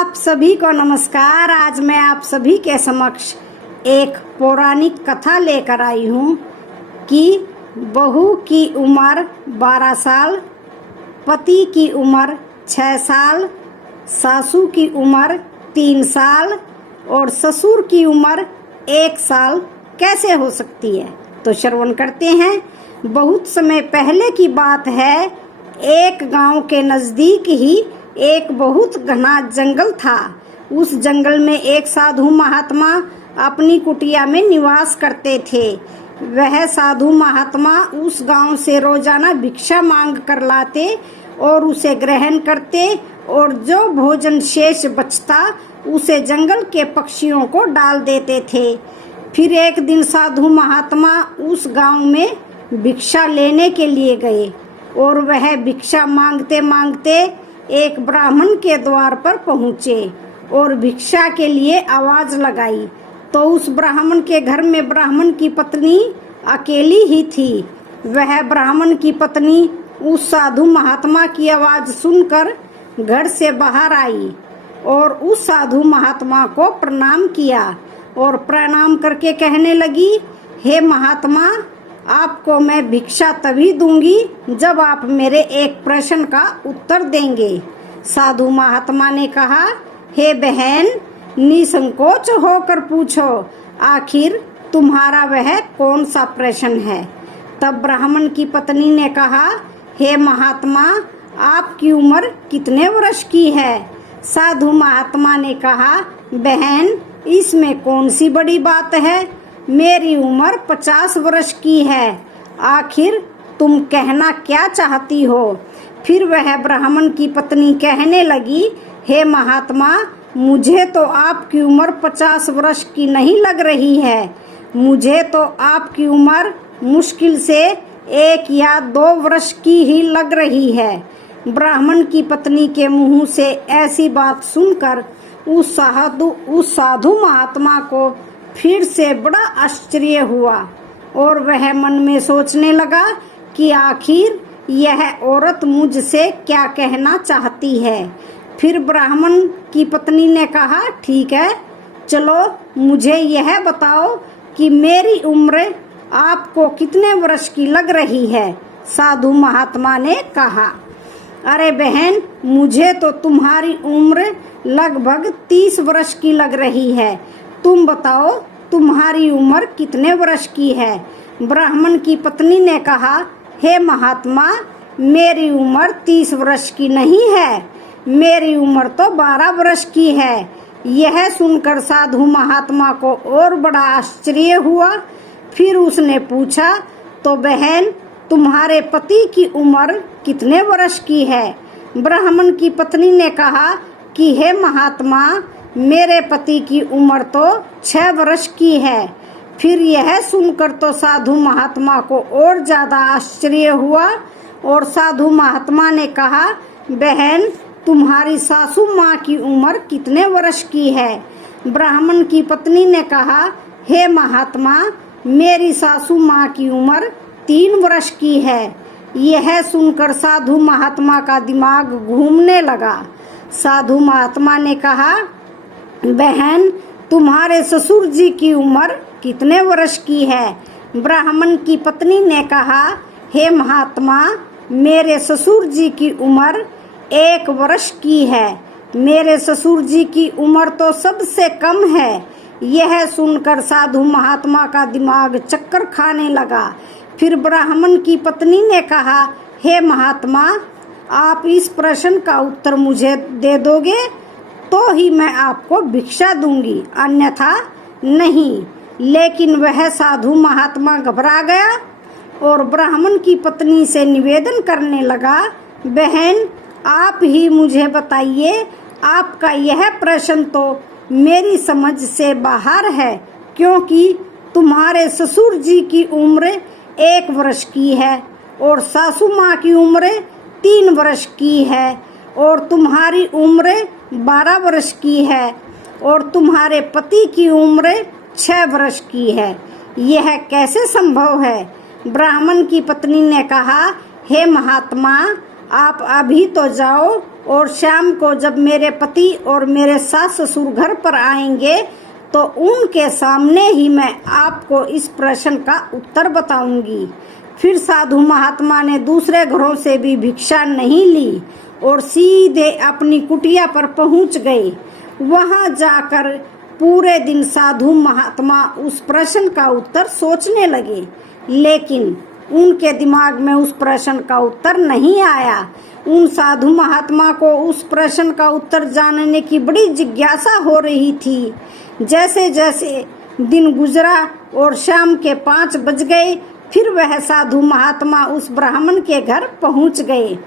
आप सभी को नमस्कार। आज मैं आप सभी के समक्ष एक पौराणिक कथा लेकर आई हूँ कि बहू की उम्र 12 साल, पति की उम्र 6 साल, सासू की उम्र 3 साल और ससुर की उम्र 1 साल कैसे हो सकती है। तो श्रवण करते हैं। बहुत समय पहले की बात है। एक गांव के नजदीक ही एक बहुत घना जंगल था। उस जंगल में एक साधु महात्मा अपनी कुटिया में निवास करते थे। वह साधु महात्मा उस गांव से रोजाना भिक्षा मांग कर लाते और उसे ग्रहण करते और जो भोजन शेष बचता उसे जंगल के पक्षियों को डाल देते थे। फिर एक दिन साधु महात्मा उस गांव में भिक्षा लेने के लिए गए और वह भिक्षा मांगते मांगते एक ब्राह्मण के द्वार पर पहुँचे और भिक्षा के लिए आवाज लगाई। तो उस ब्राह्मण के घर में ब्राह्मण की पत्नी अकेली ही थी। वह ब्राह्मण की पत्नी उस साधु महात्मा की आवाज सुनकर घर से बाहर आई और उस साधु महात्मा को प्रणाम किया और प्रणाम करके कहने लगी, हे महात्मा, आपको मैं भिक्षा तभी दूंगी जब आप मेरे एक प्रश्न का उत्तर देंगे। साधु महात्मा ने कहा, हे बहन, निसंकोच होकर पूछो, आखिर तुम्हारा वह कौन सा प्रश्न है। तब ब्राह्मण की पत्नी ने कहा, हे महात्मा, आपकी उम्र कितने वर्ष की है। साधु महात्मा ने कहा, बहन, इसमें कौन सी बड़ी बात है, मेरी उम्र 50 वर्ष की है। आखिर तुम कहना क्या चाहती हो। फिर वह ब्राह्मण की पत्नी कहने लगी, हे महात्मा, मुझे तो आपकी उम्र 50 वर्ष की नहीं लग रही है। मुझे तो आपकी उम्र मुश्किल से 1 या 2 वर्ष की ही लग रही है। ब्राह्मण की पत्नी के मुंह से ऐसी बात सुनकर उस साधु महात्मा को फिर से बड़ा आश्चर्य हुआ और वह मन में सोचने लगा कि आखिर यह औरत मुझसे क्या कहना चाहती है। फिर ब्राह्मण की पत्नी ने कहा, ठीक है, चलो मुझे यह बताओ कि मेरी उम्र आपको कितने वर्ष की लग रही है। साधु महात्मा ने कहा, अरे बहन, मुझे तो तुम्हारी उम्र लगभग 30 वर्ष की लग रही है। तुम बताओ, तुम्हारी उम्र कितने वर्ष की है। ब्राह्मण की पत्नी ने कहा, हे महात्मा, मेरी उम्र 30 वर्ष की नहीं है, मेरी उम्र तो 12 वर्ष की है। यह सुनकर साधु महात्मा को और बड़ा आश्चर्य हुआ। फिर उसने पूछा, तो बहन, तुम्हारे पति की उम्र कितने वर्ष की है। ब्राह्मण की पत्नी ने कहा कि हे महात्मा, मेरे पति की उम्र तो 6 वर्ष की है। फिर यह सुनकर तो साधु महात्मा को और ज्यादा आश्चर्य हुआ और साधु महात्मा ने कहा, बहन, तुम्हारी सासू माँ की उम्र कितने वर्ष की है। ब्राह्मण की पत्नी ने कहा, हे महात्मा, मेरी सासू माँ की उम्र 3 वर्ष की है। यह सुनकर साधु महात्मा का दिमाग घूमने लगा। साधु महात्मा ने कहा, बहन, तुम्हारे ससुर जी की उम्र कितने वर्ष की है। ब्राह्मण की पत्नी ने कहा, हे महात्मा, मेरे ससुर जी की उम्र 1 वर्ष की है। मेरे ससुर जी की उम्र तो सबसे कम है। यह सुनकर साधु महात्मा का दिमाग चक्कर खाने लगा। फिर ब्राह्मण की पत्नी ने कहा, हे महात्मा, आप इस प्रश्न का उत्तर मुझे दे दोगे तो ही मैं आपको भिक्षा दूंगी, अन्यथा नहीं। लेकिन वह साधु महात्मा घबरा गया और ब्राह्मण की पत्नी से निवेदन करने लगा, बहन, आप ही मुझे बताइए, आपका यह प्रश्न तो मेरी समझ से बाहर है, क्योंकि तुम्हारे ससुर जी की उम्र 1 वर्ष की है और सासू माँ की उम्र 3 वर्ष की है और तुम्हारी उम्र 12 वर्ष की है और तुम्हारे पति की उम्र 6 वर्ष की है। यह कैसे संभव है। ब्राह्मण की पत्नी ने कहा, हे महात्मा, आप अभी तो जाओ और शाम को जब मेरे पति और मेरे सास ससुर घर पर आएंगे तो उनके सामने ही मैं आपको इस प्रश्न का उत्तर बताऊंगी। फिर साधु महात्मा ने दूसरे घरों से भी भिक्षा नहीं ली और सीधे अपनी कुटिया पर पहुंच गए। वहां जाकर पूरे दिन साधु महात्मा उस प्रश्न का उत्तर सोचने लगे, लेकिन उनके दिमाग में उस प्रश्न का उत्तर नहीं आया। उन साधु महात्मा को उस प्रश्न का उत्तर जानने की बड़ी जिज्ञासा हो रही थी। जैसे जैसे दिन गुजरा और शाम के 5 बज गए, फिर वह साधु महात्मा उस ब्राह्मण के घर पहुंच गए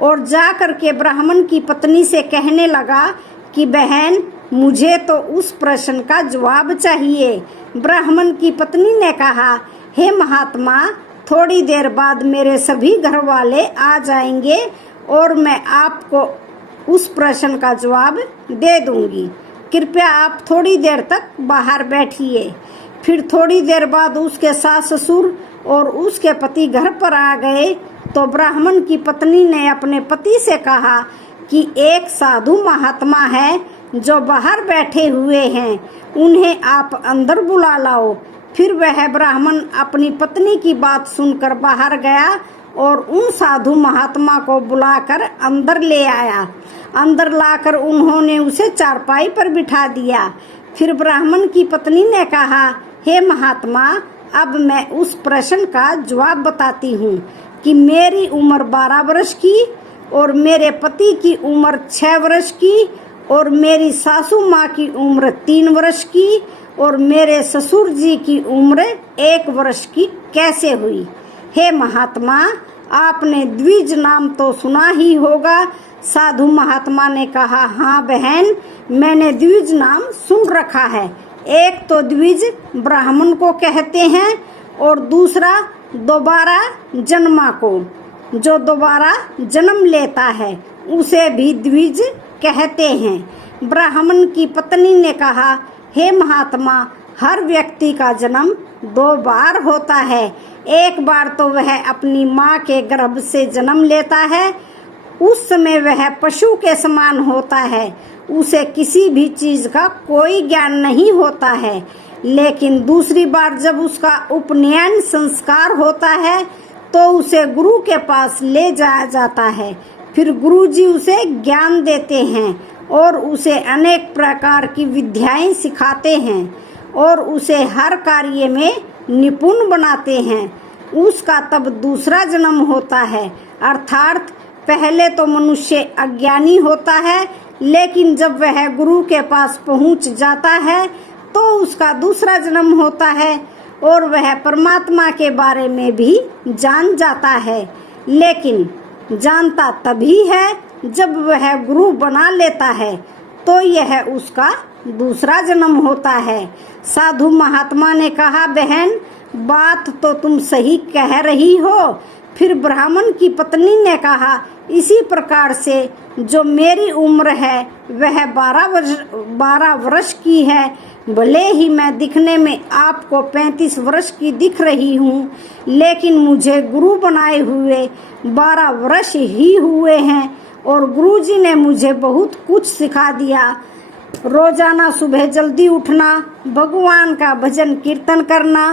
और जाकर के ब्राह्मण की पत्नी से कहने लगा कि बहन, मुझे तो उस प्रश्न का जवाब चाहिए। ब्राह्मण की पत्नी ने कहा, हे महात्मा, थोड़ी देर बाद मेरे सभी घर वाले आ जाएंगे और मैं आपको उस प्रश्न का जवाब दे दूंगी। कृपया आप थोड़ी देर तक बाहर बैठिए। फिर थोड़ी देर बाद उसके सास ससुर और उसके पति घर पर आ गए तो ब्राह्मण की पत्नी ने अपने पति से कहा कि एक साधु महात्मा है जो बाहर बैठे हुए हैं, उन्हें आप अंदर बुला लाओ। फिर वह ब्राह्मण अपनी पत्नी की बात सुनकर बाहर गया और उन साधु महात्मा को बुलाकर अंदर ले आया। अंदर लाकर उन्होंने उसे चारपाई पर बिठा दिया। फिर ब्राह्मण की पत्नी ने कहा, हे महात्मा, अब मैं उस प्रश्न का जवाब बताती हूँ कि मेरी उम्र 12 वर्ष की और मेरे पति की उम्र 6 वर्ष की और मेरी सासू माँ की उम्र 3 वर्ष की और मेरे ससुर जी की उम्र 1 वर्ष की कैसे हुई। हे महात्मा, आपने द्विज नाम तो सुना ही होगा। साधु महात्मा ने कहा, हाँ बहन, मैंने द्विज नाम सुन रखा है। एक तो द्विज ब्राह्मण को कहते हैं और दूसरा दोबारा जन्मा को, जो दोबारा जन्म लेता है उसे भी द्विज कहते हैं। ब्राह्मण की पत्नी ने कहा, हे महात्मा, हर व्यक्ति का जन्म 2 बार होता है। एक बार तो वह अपनी माँ के गर्भ से जन्म लेता है, उस समय वह पशु के समान होता है, उसे किसी भी चीज का कोई ज्ञान नहीं होता है। लेकिन दूसरी बार जब उसका उपनयन संस्कार होता है तो उसे गुरु के पास ले जाया जाता है। फिर गुरु जी उसे ज्ञान देते हैं और उसे अनेक प्रकार की विद्याएं सिखाते हैं और उसे हर कार्य में निपुण बनाते हैं। उसका तब दूसरा जन्म होता है, अर्थात पहले तो मनुष्य अज्ञानी होता है, लेकिन जब वह गुरु के पास पहुंच जाता है तो उसका दूसरा जन्म होता है और वह परमात्मा के बारे में भी जान जाता है। लेकिन जानता तभी है जब वह गुरु बना लेता है, तो यह उसका दूसरा जन्म होता है। साधु महात्मा ने कहा, बहन, बात तो तुम सही कह रही हो। फिर ब्राह्मण की पत्नी ने कहा, इसी प्रकार से जो मेरी उम्र है वह 12 वर्ष की है। भले ही मैं दिखने में आपको 35 वर्ष की दिख रही हूँ, लेकिन मुझे गुरु बनाए हुए 12 वर्ष ही हुए हैं और गुरुजी ने मुझे बहुत कुछ सिखा दिया। रोजाना सुबह जल्दी उठना, भगवान का भजन कीर्तन करना,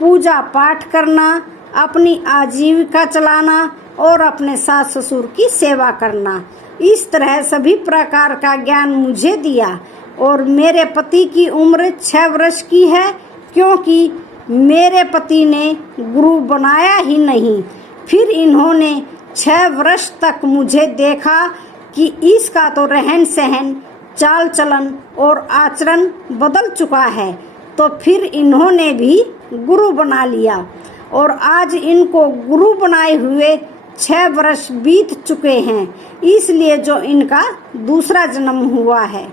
पूजा पाठ करना, अपनी आजीविका चलाना और अपने सास ससुर की सेवा करना, इस तरह सभी प्रकार का ज्ञान मुझे दिया। और मेरे पति की उम्र 6 वर्ष की है, क्योंकि मेरे पति ने गुरु बनाया ही नहीं। फिर इन्होंने 6 वर्ष तक मुझे देखा कि इसका तो रहन सहन, चाल चलन और आचरण बदल चुका है, तो फिर इन्होंने भी गुरु बना लिया और आज इनको गुरु बनाए हुए 6 वर्ष बीत चुके हैं। इसलिए जो इनका दूसरा जन्म हुआ है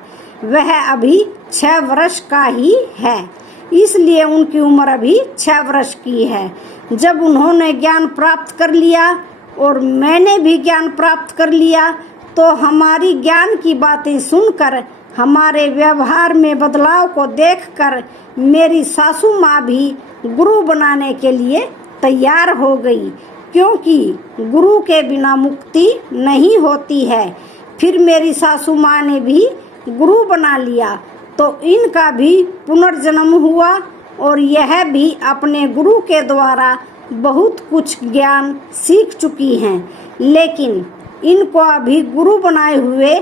वह अभी 6 वर्ष का ही है, इसलिए उनकी उम्र अभी 6 वर्ष की है। जब उन्होंने ज्ञान प्राप्त कर लिया और मैंने भी ज्ञान प्राप्त कर लिया, तो हमारी ज्ञान की बातें सुनकर, हमारे व्यवहार में बदलाव को देखकर मेरी सासू माँ भी गुरु बनाने के लिए तैयार हो गई, क्योंकि गुरु के बिना मुक्ति नहीं होती है। फिर मेरी सासू माँ ने भी गुरु बना लिया, तो इनका भी पुनर्जन्म हुआ और यह भी अपने गुरु के द्वारा बहुत कुछ ज्ञान सीख चुकी हैं। लेकिन इनको अभी गुरु बनाए हुए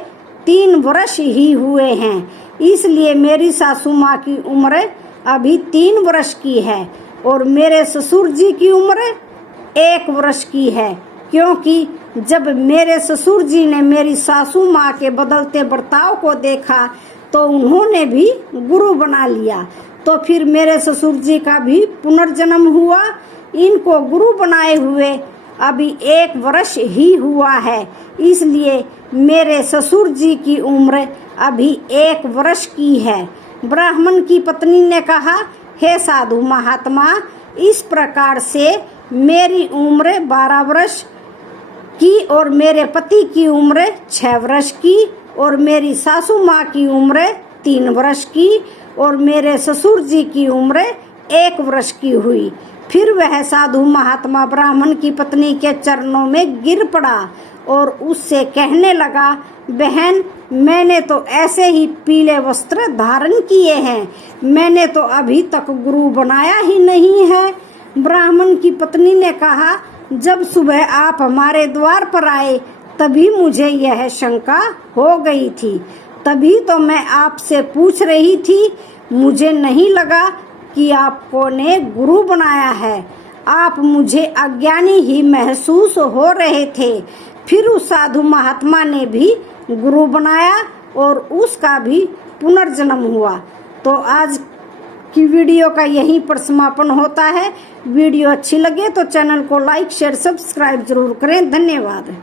3 वर्ष ही हुए हैं, इसलिए मेरी सासू माँ की उम्र अभी 3 वर्ष की है और मेरे ससुर जी की उम्र 1 वर्ष की है। क्योंकि जब मेरे ससुर जी ने मेरी सासू माँ के बदलते बर्ताव को देखा तो उन्होंने भी गुरु बना लिया, तो फिर मेरे ससुर जी का भी पुनर्जन्म हुआ। इनको गुरु बनाए हुए अभी 1 वर्ष ही हुआ है, इसलिए मेरे ससुर जी की उम्र अभी 1 वर्ष की है। ब्राह्मण की पत्नी ने कहा, हे साधु महात्मा, इस प्रकार से मेरी उम्र 12 वर्ष की और मेरे पति की उम्र 6 वर्ष की और मेरी सासू माँ की उम्र 3 वर्ष की और मेरे ससुर जी की उम्र 1 वर्ष की हुई। फिर वह साधु महात्मा ब्राह्मण की पत्नी के चरणों में गिर पड़ा और उससे कहने लगा, बहन, मैंने तो ऐसे ही पीले वस्त्र धारण किए हैं, मैंने तो अभी तक गुरु बनाया ही नहीं है। ब्राह्मण की पत्नी ने कहा, जब सुबह आप हमारे द्वार पर आए तभी मुझे यह शंका हो गई थी, तभी तो मैं आपसे पूछ रही थी। मुझे नहीं लगा कि आपको ने गुरु बनाया है, आप मुझे अज्ञानी ही महसूस हो रहे थे। फिर उस साधु महात्मा ने भी गुरु बनाया और उसका भी पुनर्जन्म हुआ। तो आज की वीडियो का यहीं पर समापन होता है। वीडियो अच्छी लगे तो चैनल को लाइक, शेयर, सब्सक्राइब जरूर करें। धन्यवाद।